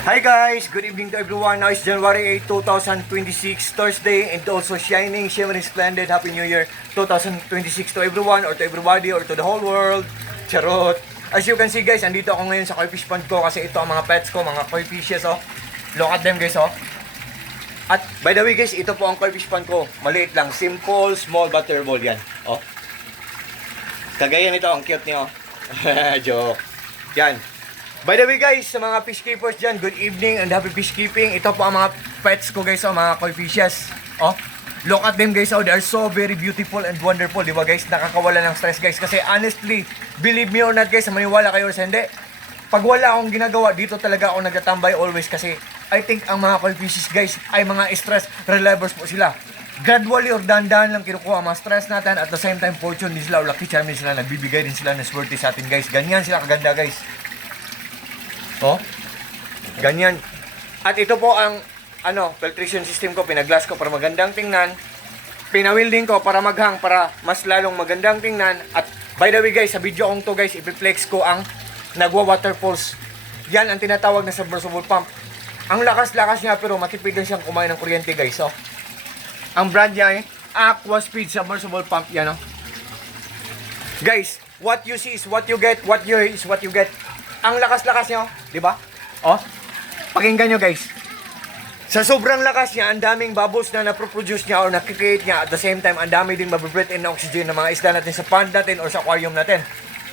Hi guys! Good evening to everyone. Now it's January 8, 2026, Thursday, and also shining, shimmering, splendid. Happy New Year 2026 to everyone or to everybody or to the whole world. Charot! As you can see guys, andito ako ngayon sa koi fish pond ko kasi ito ang mga pets ko, mga koi fishes, oh. Look at them guys, oh. At by the way guys, ito po ang koi fish pond ko. Maliit lang, simple, small, butterball yan, oh. Kagaya nito, ang cute niyo. Joke. Yan. By the way guys, sa mga fish keepers dyan, good evening and happy fish keeping. Ito po ang mga pets ko guys, oh, mga koi fishes. Oh, look at them guys, oh, they are so very beautiful and wonderful, di ba guys? Nakakawala ng stress guys. Kasi honestly, believe me or not guys, maniwala kayo sa hindi. Pag wala akong ginagawa, dito talaga ako nagtatambay always kasi I think ang mga koi fishes guys ay mga stress relievers po sila. Gradually or dahan-dahan lang kinukuha ang mga stress natin at the same time fortune din sila o lucky charm din sila, nagbibigay din sila ng swerte sa atin guys. Ganyan sila kaganda guys. Oh, ganyan. At ito po ang filtration system ko. Pinaglass ko para magandang tingnan. Pinawilding ko para maghang, para mas lalong magandang tingnan. At by the way guys, sa video kong to guys, ipiflex ko ang nagwa-waterfalls. Yan ang tinatawag na submersible pump. Ang lakas-lakas niya pero matipid din siyang kumain ng kuryente guys. So, ang brand niya ay Aquaspeed Submersible Pump. Yan, oh. Guys, what you see is what you get. What you hear is what you get. Ang lakas-lakas niya, di ba? Oh, pakinggan nyo guys. Sa sobrang lakas niya, ang daming bubbles na naproproduce niya or nakikreate niya. At the same time, ang dami din mabibreathe in na oxygen ng mga isda natin sa pond natin or sa aquarium natin.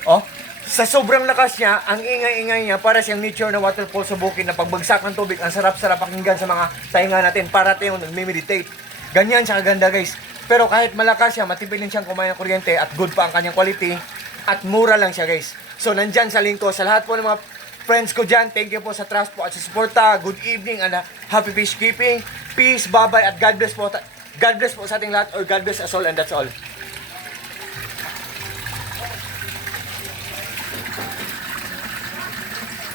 Oh, sa sobrang lakas niya, ang ingay-ingay niya para siyang nature na waterfall sa bukid na pagbagsak ng tubig. Ang sarap-sarap pakinggan sa mga tainga natin para tayong nagme-meditate. Ganyan siya kaganda guys. Pero kahit malakas siya, matipid din siyang kumain ng kuryente at good pa ang kanyang quality. At mura lang siya guys. So nandyan sa link ko. Sa lahat po ng mga friends ko dyan, thank you po sa trust po at sa suporta. Good evening and happy fish keeping. Peace, bye-bye at God bless po. God bless po sa ating lahat or God bless us all and that's all.